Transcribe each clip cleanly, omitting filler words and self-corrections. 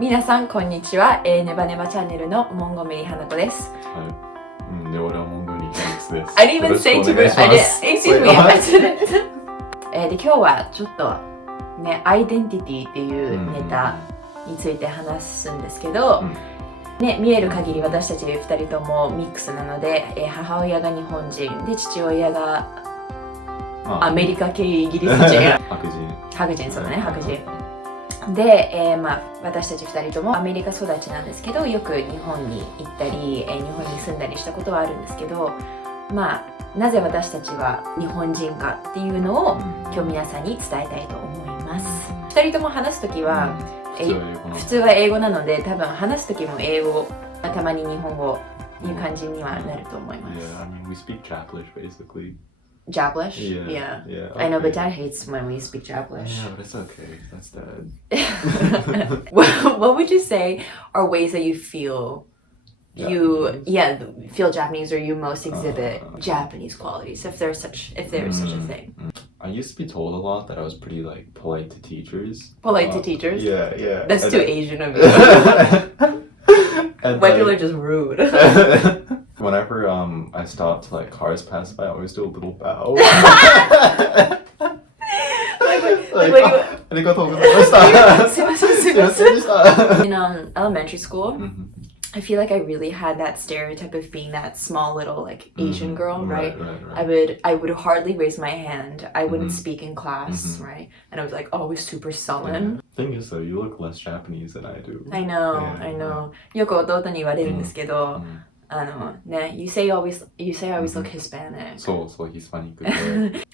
皆さんこんにちは、ネバネバチャンネルのモンゴメリ花子です。はい。で、俺はモンゴメリフェニックスです。I didn't even say to me. Excuse me, I didn't. で、今日はちょっとね、アイデンティティっていうネタについて話すんですけど、ね、見える限り私たち2人ともミックスなので、母親が日本人で父親がアメリカ系イギリス人。白人、そうだね、白人。で、私たち2人ともアメリカ育ちなんですけど、よく日本に行ったり、日本に住んだりしたことはあるんですけど、なぜ私たちは日本人かっていうのを今日皆さんに伝えたいと思います。2人とも話すときは、普通は英語なので、多分話すときも英語、たまに日本語いう感じにはなると思います。Yeah, I mean, we speak Japanese basically. Japanese? Yeah. Okay. I know, but Dad hates when we speak Japanese. Yeah, but it's okay. That's Dad. What would you say are ways that you feel feel Japanese, or you most exhibit Japanese qualities, if there's such a thing? I used to be told a lot that I was pretty polite to teachers. Polite to teachers? Yeah. That's too Asian of you. White people are just rude. Whenever I stopped cars pass by, I always do a little bow. In elementary school, I feel like I really had that stereotype of being that small little Asian girl, right? I would hardly raise my hand. I wouldn't speak in class, right? And I was always super sullen. Thing is though, you look less Japanese than I do. I know. よく弟に言われるんですけど、you say I always look Hispanic. So Hispanic.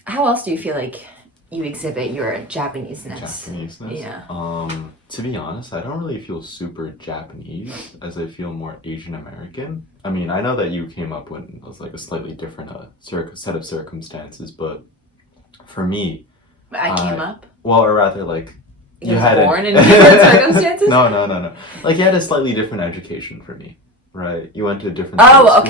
How else do you feel like you exhibit your Japanese-ness? Yeah. To be honest, I don't really feel super Japanese, as I feel more Asian American. I mean, I know that you came up when it was a slightly different set of circumstances, but for me, I came up? Well, or rather you had born in different circumstances? No. You had a slightly different education for me. Right, you went to a different school. All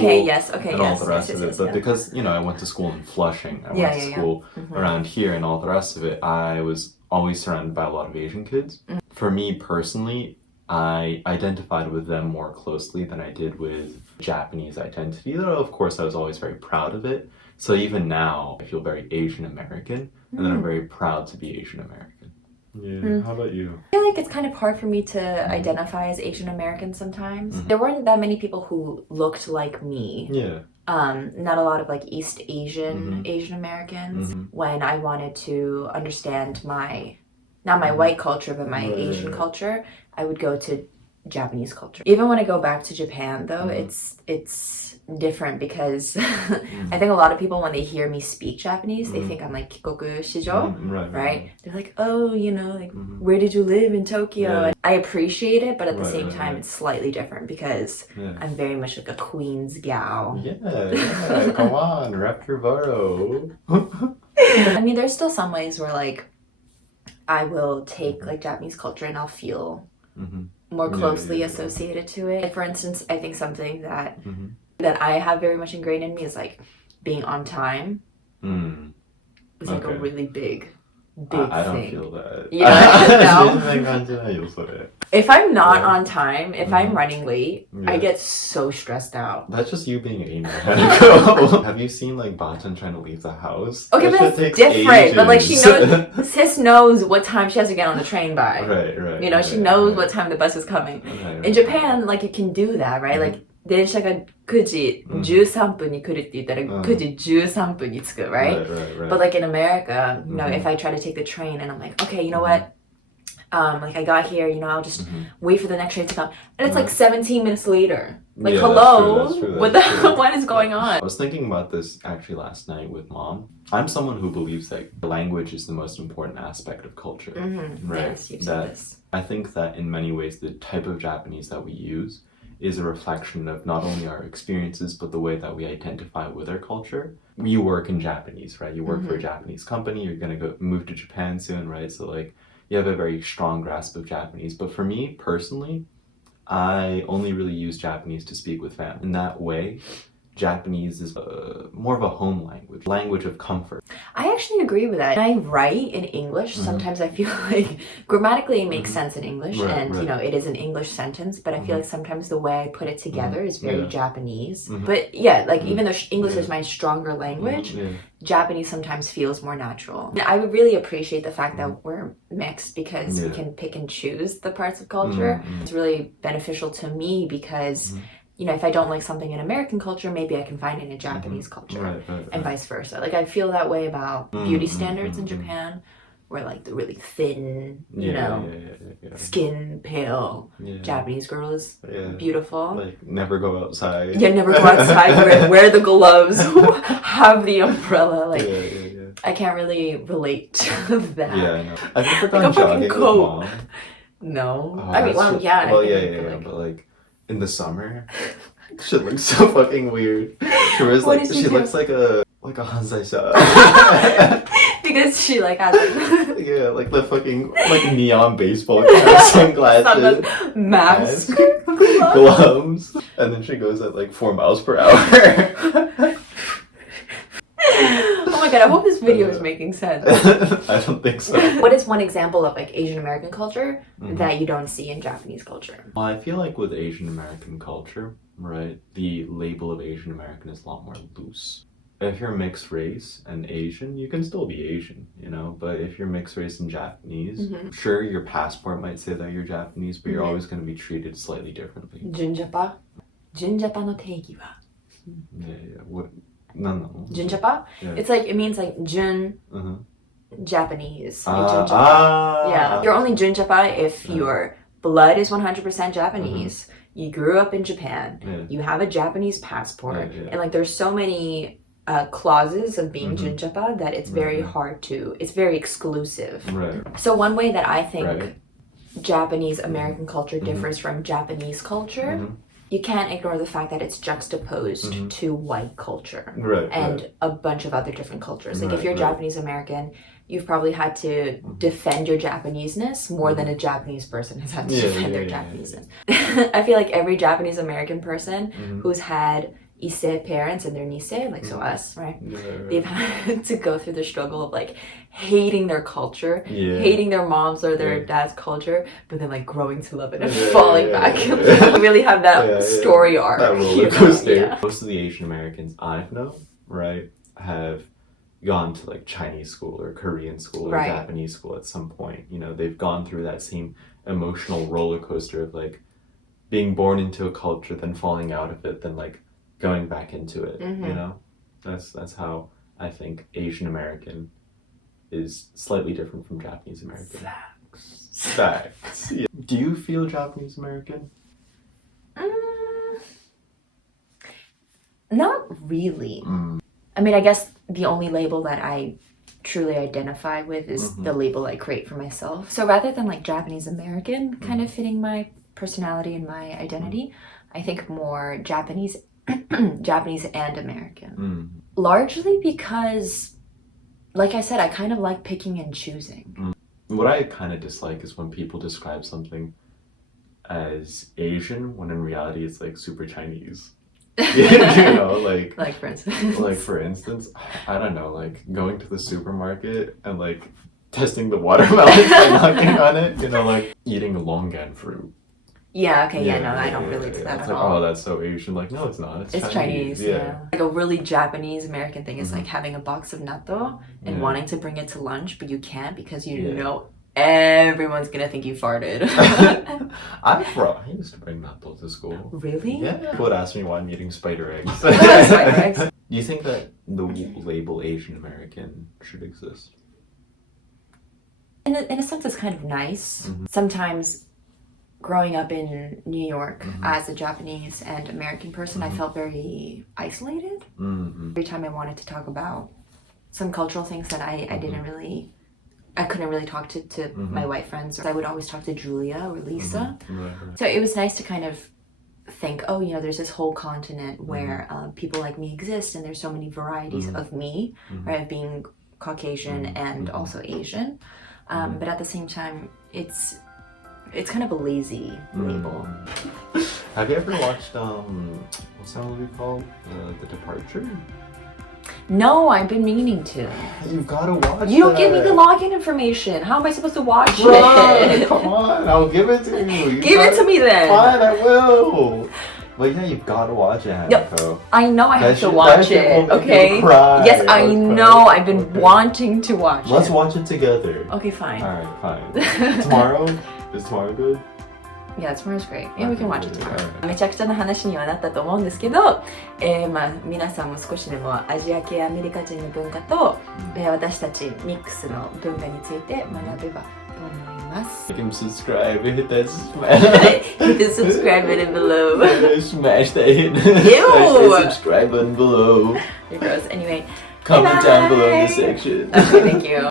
the rest of it. But because I went to school in Flushing, I went to school around here, and all the rest of it, I was always surrounded by a lot of Asian kids. For me personally, I identified with them more closely than I did with Japanese identity. Though of course I was always very proud of it. So even now, I feel very Asian American, and then I'm very proud to be Asian American. Yeah. How about you? I feel like it's kind of hard for me to identify as Asian American sometimes. There weren't that many people who looked like me. Yeah. Not a lot of East Asian Asian Americans. When I wanted to understand not my white culture, but my Asian culture, I would go to Japanese culture. Even when I go back to Japan though, it's different because I think a lot of people, when they hear me speak Japanese, they think I'm kikoku shijo, right? They're like, oh, where did you live in Tokyo? Yeah. And I appreciate it, but at the same time, it's slightly different because I'm very much like a Queen's gal. Yeah, come on, rep your borough. I mean, there's still some ways where I will take Japanese culture and I'll feel more closely associated to it. For instance, I think something that I have very much ingrained in me is being on time. It's a really big thing. I don't feel that. No? If I'm not on time, if I'm running late, I get so stressed out. That's just you being a Have you seen Batan trying to leave the house? Okay, but that's different. But she knows, sis knows what time she has to get on the train by. Right. She knows what time the bus is coming. In Japan, you can do that, right? 電車が9時13分に来るって言ったら9時13分に着く, right? But in America, if I try to take the train and I'm okay, you know what? I got here, I'll just wait for the next train to come. And it's 17 minutes later. Hello? That's true. What is going on? I was thinking about this actually last night with Mom. I'm someone who believes language is the most important aspect of culture. Right? Yes, you've said this. I think that in many ways, the type of Japanese that we use is a reflection of not only our experiences, but the way that we identify with our culture. You work in Japanese, right? You work for a Japanese company. You're going to move to Japan soon, right? So you have a very strong grasp of Japanese. But for me personally, I only really use Japanese to speak with family. In that way, Japanese is more of a home language of comfort. I actually agree with that. When I write in English, sometimes I feel like grammatically it makes sense in English, and you know, it is an English sentence, but I feel like sometimes the way I put it together is very Japanese. But yeah, like even though English is my stronger language, Japanese sometimes feels more natural. I would really appreciate the fact that we're mixed, because we can pick and choose the parts of culture. It's really beneficial to me because you know, if I don't like something in American culture, maybe I can find it in Japanese culture, and vice versa. Like, I feel that way about beauty standards in Japan, where like the really thin, you know, skin pale Japanese girl is beautiful. Like, never go outside. Yeah, never go outside. wear the gloves. Have the umbrella. Like, I can't really relate to that. Yeah, I know. Have you ever gone jogging with Mom? No. Oh, I mean, well, yeah. Well, yeah, but like in the summer, she looks so fucking weird. She looks like a Hanzai-san. Because she like has like yeah, like the fucking like neon baseball cap, sunglasses, mask, gloves, and then she goes at like 4 miles per hour. Oh my god, I hope this video is making sense. I don't think so. What is one example of like Asian American culture that you don't see in Japanese culture? Well, I feel like with Asian American culture, right, the label of Asian American is a lot more loose. If you're mixed race and Asian, you can still be Asian, you know, but if you're mixed race and Japanese, sure, your passport might say that you're Japanese, but you're always going to be treated slightly differently. Junjapa? Junjapa no teigi wa? Yeah. What? No. Junjapa? Yeah. It's like, it means like Jun, Japanese. Yeah. You're only Junjapa if your blood is 100% Japanese. You grew up in Japan. You have a Japanese passport. And like, there's so many clauses of being Junjapa that it's very hard to, it's very exclusive. So one way that I think Japanese American culture differs from Japanese culture, you can't ignore the fact that it's juxtaposed to white culture and a bunch of other different cultures. Like if you're Japanese American, you've probably had to defend your Japanese-ness more than a Japanese person has had to defend their Japanese-ness. I feel like every Japanese American person who's had Issei parents and their Nisei, like so us, right? They've had to go through the struggle of like hating their culture, hating their mom's or their dad's culture, but then like growing to love it and falling back. Really have that story arc. That roller coaster. Most of the Asian Americans I've known, right, have gone to like Chinese school or Korean school or Japanese school at some point. You know, they've gone through that same emotional roller coaster of like being born into a culture, then falling out of it, then like going back into it, you know? That's how I think Asian American is slightly different from Japanese American. Facts. Yeah. Do you feel Japanese American? Not really. I mean, I guess the only label that I truly identify with is the label I create for myself. So rather than like Japanese American kind of fitting my personality and my identity, I think more Japanese and American. Largely because, like I said, I kind of like picking and choosing. What I kind of dislike is when people describe something as Asian when in reality it's like super Chinese. You know, like for instance, I don't know, like going to the supermarket and like testing the watermelon by knocking on it, you know, like eating a longan fruit. Yeah, okay, no, I don't relate to that at all. Oh, that's so Asian. Like, no, it's not. It's Chinese, yeah. Like a really Japanese American thing is like having a box of natto and wanting to bring it to lunch, but you can't because you know everyone's gonna think you farted. I used to bring natto to school. Really? Yeah. People would ask me why I'm eating spider eggs. Spider eggs. Do you think that the label Asian American should exist? In a sense, it's kind of nice. Sometimes growing up in New York as a Japanese and American person, I felt very isolated. Every time I wanted to talk about some cultural things that I couldn't really talk to my white friends. I would always talk to Julia or Lisa. So it was nice to kind of think, oh, you know, there's this whole continent where people like me exist, and there's so many varieties of me, right, of being Caucasian and also Asian. But at the same time, it's kind of a lazy label. Have you ever watched what's that movie called? The Departure? No, I've been meaning to. You've got to watch. You don't give me the login information. How am I supposed to watch Right, it? come on, I'll give it to you. Give it to me then. Fine, I will. But yeah, you've got to watch it, Hanako. I know I have to That watch shit it, will make okay? you cry. Yes, I know. I've been Okay. wanting to watch Let's it. watch it together. Okay, fine. Alright, fine. Tomorrow? Is tomorrow good? Yeah, tomorrow's great. Yeah, we can watch it tomorrow. Alright. めちゃくちゃな話にはなったと思うんですけど、皆さんも少しでもアジア系アメリカ人の文化と、私たちミックスの文化について学べばと思います。Like and subscribe, hit that smash. Hit the subscribe button below. Smash that hit. Ew. Smash that subscribe button below. You're gross. Anyway, Comment down below in bye-bye. the section. Okay, thank you.